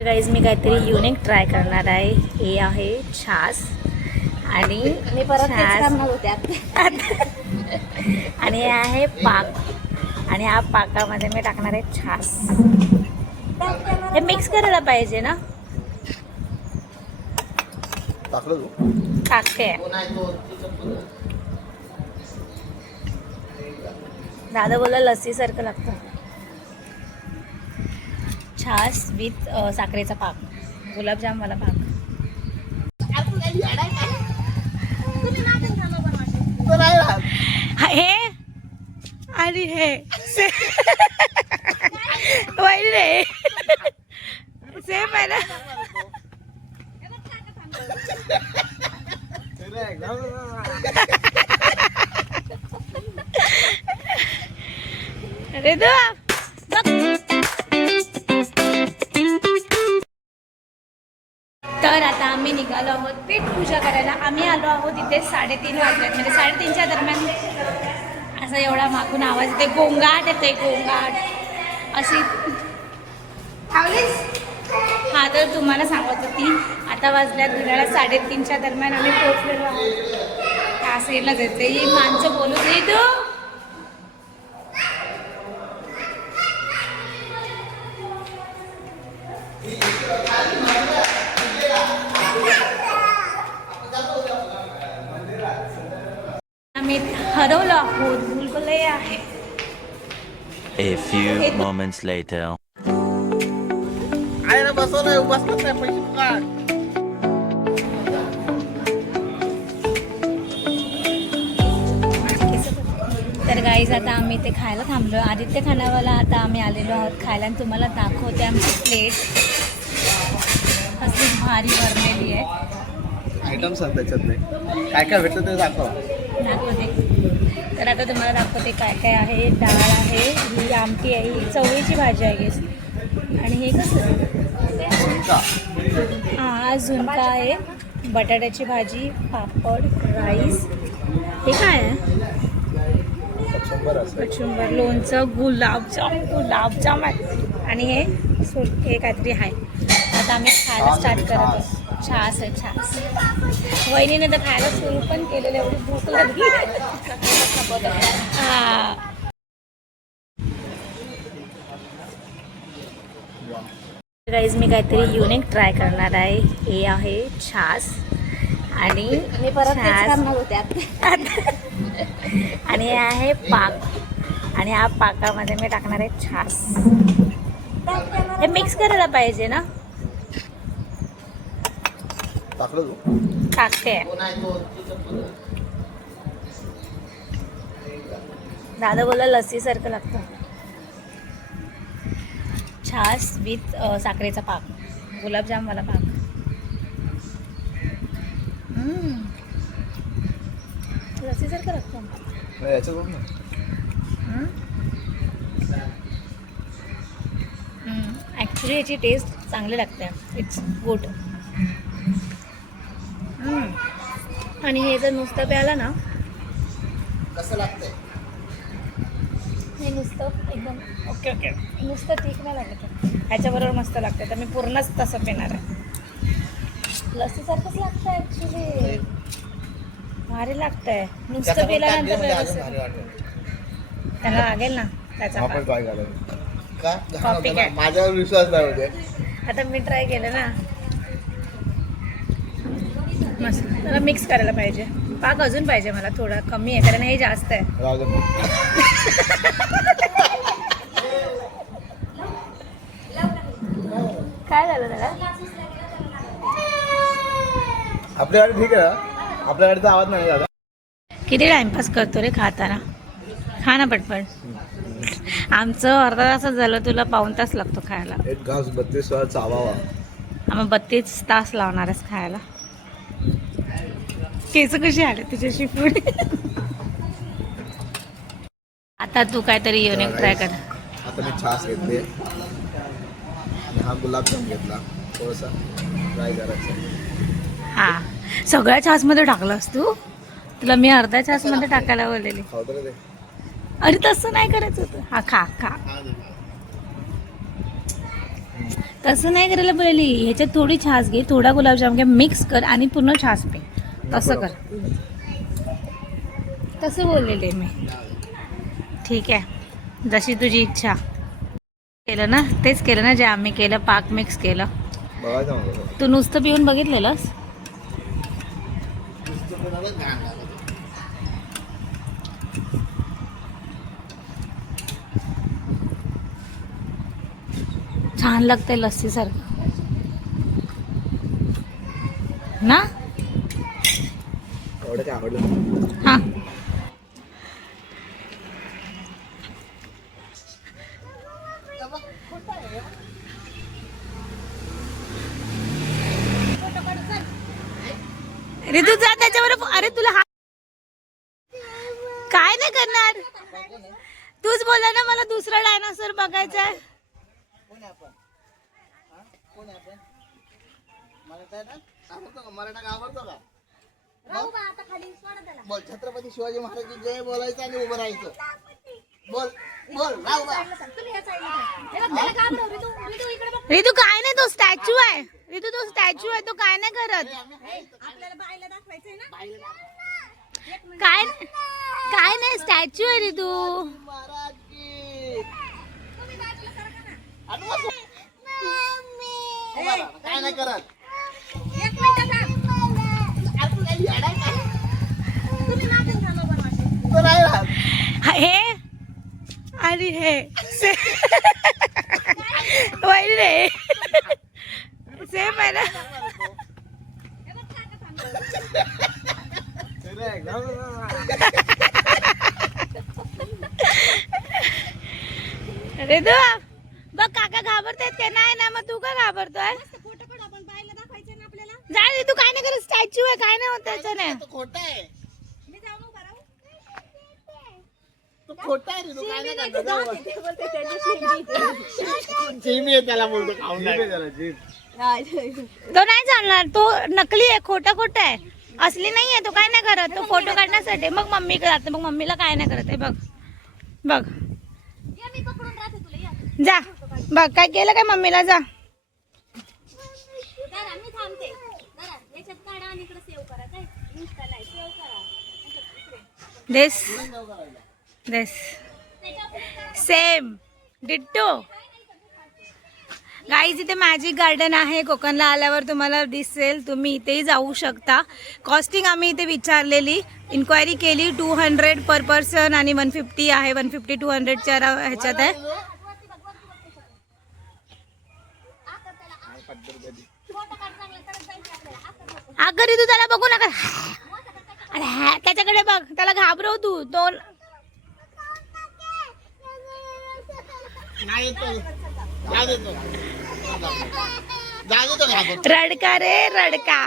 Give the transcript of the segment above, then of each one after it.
Guys मी काहीतरी unique try करणार आहे. हे आहे छास आणि मी परत तेच छास करणार होते आता. आणि हे आहे पाक आणि या पाकामध्ये मी टाकणार आहे छास. हे मिक्स करायला पाहिजे ना. टाकते. दादा बोला लस्सी सारखं लागतं. छास विथ साखरेचा पाक, गुलाबजाम वाला पाक. हे आणि हे वैरी रे सेम आहे ना. अरे तर आता आम्ही निघालो आहोत पेट पूजा करायला. आम्ही आलो आहोत इथे 3:30 वाजल्यात, म्हणजे 3:30च्या दरम्यान. असा एवढा मागून आवाज येते, गोंगाट येते, गोंगाट अशी. हा तर तुम्हाला सांगत होती, आता वाजल्यात घड्याळात 3:30च्या दरम्यान आम्ही पोहोचलेलो आहोत. त्या साईडलाच येते ही माणसं बोलू दे तू. आम्ही हरवलो आहोत, भूलभुलैया आहे. A few moments later. आयला बसवलंय, उभासलंच नाही, पैसे काढ. तर गाईज आता आम्ही ते खायला थांबलो. आदित्य खानावाला आता आम्ही आलेलो आहोत खायला आणि तुम्हाला दाखवते आमची प्लेट कसली भारी भरलेली आहे. आयटम्स आहेत त्याच्यातले, काय काय भेटतं ते दाखव. दाखवते. तर आता तुम्हाला दाखवते काय काय आहे. डाळ आहे, ही आमटी आहे, ही चवळीची भाजी आहे गेस. आणि हे कसं हां झुणका आहे, बटाट्याची भाजी, पापड, राईस. हे काय आहे? कचुंबर, लोणचं, गुलाबजाम आहे. आणि हे काहीतरी आहे. आता आम्ही खायला स्टार्ट करत आहोत. छास आहे, छास. वहिनीने तर खायला सुरू पण केलेलं, एवढी भूक लागली. हां गाईज मी काहीतरी युनिक ट्राय करणार आहे. हे आहे छास आणि मी परत तेच छास करणार होते आता. आणि हे आहे पाक आणि या पाकामध्ये मी टाकणार आहे छास. हे मिक्स करायला पाहिजे ना. टाकते. दादा बोला लस्सी सारखं लागतं. छास विथ साखरेचा पाक, गुलाबजाम वाला पाक. लस्सी सारखं लागतं. ॲक्च्युली याची टेस्ट चांगली लागते. It's good. आणि हे जर नुसतं प्याला ना, कसं लागतंय? हे नुसतं एकदम ओके ओके, नुसतं ठीक नाही लागत. ह्याच्याबरोबर मस्त लागतं. तर मी पूर्णच तसं पिणार आहे. लस्सीसारखंच लागतं ॲक्च्युली, भारी लागतंय. नुसतं पिल्यानंतर त्याला लागेल ना त्याचा आपण ट्राय करायला कॉफी काय? माझ्यावर विश्वास नाही होते. आता मी ट्राय केलं ना, मस्त. त्याला मिक्स करायला पाहिजे. पाक अजून पाहिजे मला, थोडा कमी आहे कारण हे जास्त आहे. काय झालं त्याला? आपल्या गाडी ठीक आहे ना, आपल्या गाडीचा आवाज नाही दादा. किती टाइमपास करतो रे खाताना. खा ना पटपट. आमचं अर्धा तासच झालं, तुला पाऊण तास लागतो खायला. एक घास 32 वेळा चावावा. आम्ही 32 तास लावणारच खायला. केस कशी आले तुझ्याशी पुढे. आता तू काहीतरी युनिक ट्राय कर. आता मी छास घेतली, हा गुलाबजाम घेतला, थोडासा ट्राय करायचा. हा सगळ्या छासमध्ये टाकलास तू. तुला मी अर्ध्या छासमध्ये टाकायला बोललेली. खावतो ते. अरे तसं नाही करायचं होतं. हा खा खा. तसं नाही करायला बोलली, ह्याच्यात थोडी छास घे, थोडा गुलाबजाम घे, मिक्स कर आणि पूर्ण छास पे. तसं कर, तसं बोललेले मी. ठीक आहे, जशी तुझी इच्छा. केलं ना, तेच केलं ना जे आम्ही केलं, पाक मिक्स केलं. बघायचं मला. तू नुसतं पिऊन बघितलेलंस? छान लागतंय लस्सी सारखं ना. एवढं काय आवडलं? हा, ऋतू जा त्याच्यावर. अरे तुला काय नाही करणार, तूच बोलला ना मला दुसरा डायनासोर बघायचा आहे. मराठा आवडतो का? बोल छत्रपती शिवाजी महाराज जय बोलायचं आणि उभं राहायचं. बोल बोल राव बा. ऋतू काय नाही, तो स्टॅच्यू आहे. ऋतू तो स्टॅच्यू आहे, तो काय नाही करत. काय काय नाही, स्टॅच्यू आहे ऋतू. महाराज की काय नाही करत. तो नाही राहत. हे आणि हे वैरी रे, सेम आहे ना. रे तू बघ, काका घाबरतायत ते नाही ना, मग तू का घाबरतोय? जा रे, तू काय नाही करत, स्टॅच्यू आहे, काय नाही होत त्याच्याने. तो खोटा आहे, तो खोटा आहे रे, तो काय नाही करत. जीभ आहे त्याला बोलतो, खाऊन नाही त्याला जीभ. तो नाही चालणार, तो नकली आहे, खोटा खोटा आहे, असली नाही आहे. तो काय नाही करत, तो फोटो काढण्यासाठी. मग मम्मी करते, मग मम्मीला काय नाही करत आहे. बघ बघ, जा बघ काय केलं काय मम्मीला. जा देस देस, सेम डिट्टो. गाईज इथे मॅजिक गार्डन आहे, कोकणला आल्यावर तुम्हाला दिसेल, तुम्ही इथेही जाऊ शकता. कॉस्टिंग आम्ही इथे विचारलेली, इन्क्वायरी केली, 200 पर पर्सन आणि 150 आहे. 150-200च्या ह्याच्यात आहे. अगं तू त्याला बघू नका, अरे त्याच्याकडे बघ, त्याला घाबरव तू. दोन नाही येतो, जा देतो, जा देतो. घाबरतो, रडका रे रडका.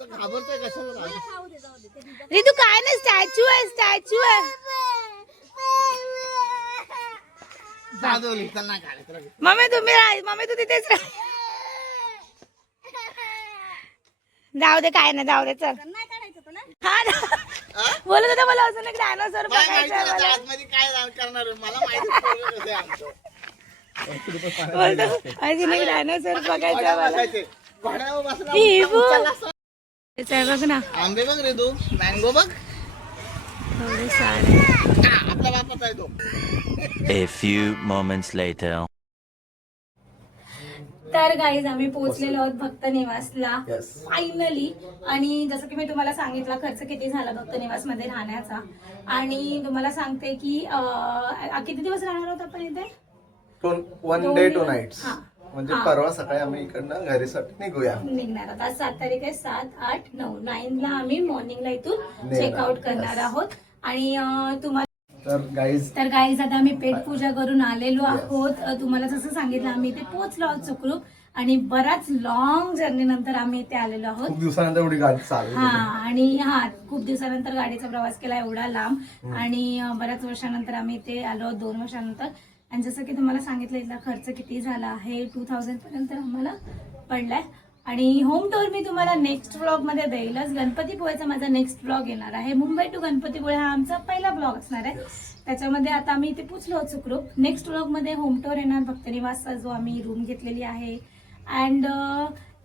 घाबरतोय कशाला? रे तू काय नाही, स्टॅच्यू आहे, स्टॅच्यू आहे. जा दो, लिहिताना नाही काढायचं. मम्मी तुम्ही राह, मम्मी तू तिथेच राह. जाऊ दे, काय नाही, जाऊ दे, चल. हा ना, बोलत होता मला अजून एक डायनोसॉर बघायचा आहे मला. आतमध्ये काय करणार आहे? मला माहिती आहे कसं आहे आमचं. बोलतो अजून एक डायनोसॉर बघायचा आहे मला. बसायचे. घोड्यावर बसला, ही बघ. उचलला असता. तेच आहे बघ ना, आंबे बघ रे तू, मँगो बघ. एवढे सारे. हा, आपला बापाचा आहे तो. A few moments later. तर गाईज आम्ही पोहोचलेलो आहोत भक्त निवासला Yes. फायनली. आणि जसं की मी तुम्हाला सांगितलं खर्च किती झाला भक्त निवास मध्ये राहण्याचा. आणि तुम्हाला सांगते की किती दिवस राहणार आहोत आपण इथे? 1 day 2 nights. हा. म्हणजे हा. परवा सकाळी आम्ही इकडनं घरीसाठी निघूया. निघणार आहोत. आज 7 तारीख आहे, 7, 8, 9. 9ला आम्ही मॉर्निंगला इथून निघणार. चेकआउट करणार आहोत. आणि तुम्हाला तर गाईज आता आम्ही पेट पूजा करून आलेलो आहोत. तुम्हाला जसं सांगितलं आम्ही इथे पोहोचलो आहोत सुखरूप. आणि बराच लॉंग जर्नी नंतर आम्ही इथे आलेलो आहोत. खूप दिवसानंतर एवढी गाडी चालली. हा, आणि खूप दिवसानंतर गाडीचा प्रवास केला एवढा लांब. आणि बऱ्याच वर्षानंतर आम्ही इथे आलो आहोत, 2 वर्षानंतर. आणि जसं की तुम्हाला सांगितलं इथला खर्च किती झाला आहे, 2000 पर्यंत आम्हाला पडलाय. आणि होम टूर मी तुम्हाला नेक्स्ट व्लॉग मध्ये देईलच. गणपतीपुळेचा माझा नेक्स्ट व्लॉग येणार आहे. मुंबई टू गणपतीपुळे हा आमचा पहिला व्लॉग असणार आहे. त्याच्यामध्ये आता आम्ही इथे पोचलो सुखरूप. नेक्स्ट व्लॉगमध्ये होम टूर येणार भक्तनिवासचा, जो आम्ही रूम घेतलेली आहे. अँड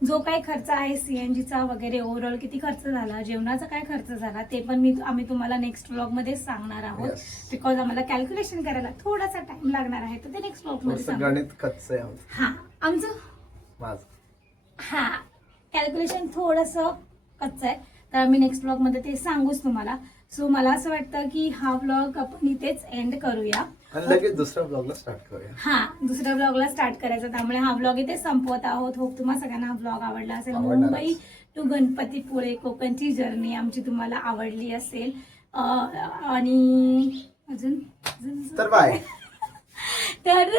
जो काही खर्च आहे CNGचा वगैरे, ओव्हरऑल किती खर्च झाला, जेवणाचा काय खर्च झाला, ते पण आम्ही तुम्हाला नेक्स्ट व्लॉगमध्ये सांगणार आहोत. Yes. बिकॉज आम्हाला कॅल्क्युलेशन करायला थोडासा टाइम लागणार आहे, तर ते नेक्स्ट व्लॉगमध्ये थोडंसं सांगू. गणित कच्चं आहे आमचं. हा आमचं माझं कॅल्क्युलेशन थोडंसं कच्चं आहे, तर आम्ही नेक्स्ट ब्लॉगमध्ये ते सांगूच तुम्हाला. सो मला असं वाटतं की हा ब्लॉग आपण इथेच एंड करूया आणि लगेच दुसऱ्या ब्लॉगला स्टार्ट करूया. दुसऱ्या ब्लॉगला स्टार्ट करायचा. त्यामुळे हा ब्लॉग इथे संपवत आहोत. होप तुम्हाला सगळ्यांना हा ब्लॉग आवडला असेल. आवडणारच. मुंबई टू गणपतीपुळे कोकणची जर्नी आमची तुम्हाला आवडली असेल. आणि अजून तर बाय. तर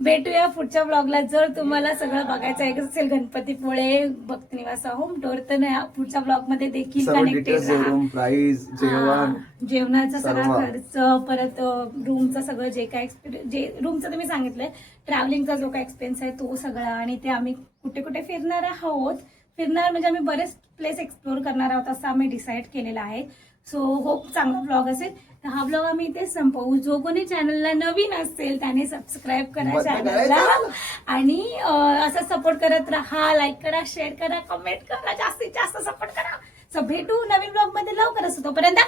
भेटूया पुढच्या ब्लॉगला. जर तुम्हाला सगळं बघायचं असेल गणपतीपुळे भक्तनिवास होम टूर, तर पुढच्या ब्लॉग मध्ये देखील सर्व कनेक्टेड डिटेल्स, राहा. रूम प्राइस, जेवण, जेवणाचा सगळा सर्व. खर्च, परत रूमचं सगळं जे काय जे रूमचं तुम्ही सांगितलंय, ट्रॅव्हलिंगचा जो काय एक्सपेन्स आहे तो सगळा, आणि ते आम्ही कुठे कुठे फिरणार आहोत. फिरणार म्हणजे आम्ही बरेच प्लेस एक्सप्लोर करणार आहोत असं आम्ही डिसाईड केलेलं आहे. सो होप चांगला ब्लॉग असेल. हा ब्लॉग आम्ही इथे संपवू. जो कोणी चॅनलला नवीन असेल त्याने सबस्क्राईब करा बटन चॅनलला, करायचं. आणि असं सपोर्ट करत राहा. लाईक करा, शेअर करा, कमेंट करा, जास्तीत जास्त सपोर्ट करा. सो भेटू नवीन ब्लॉग मध्ये लवकरच. तोपर्यंत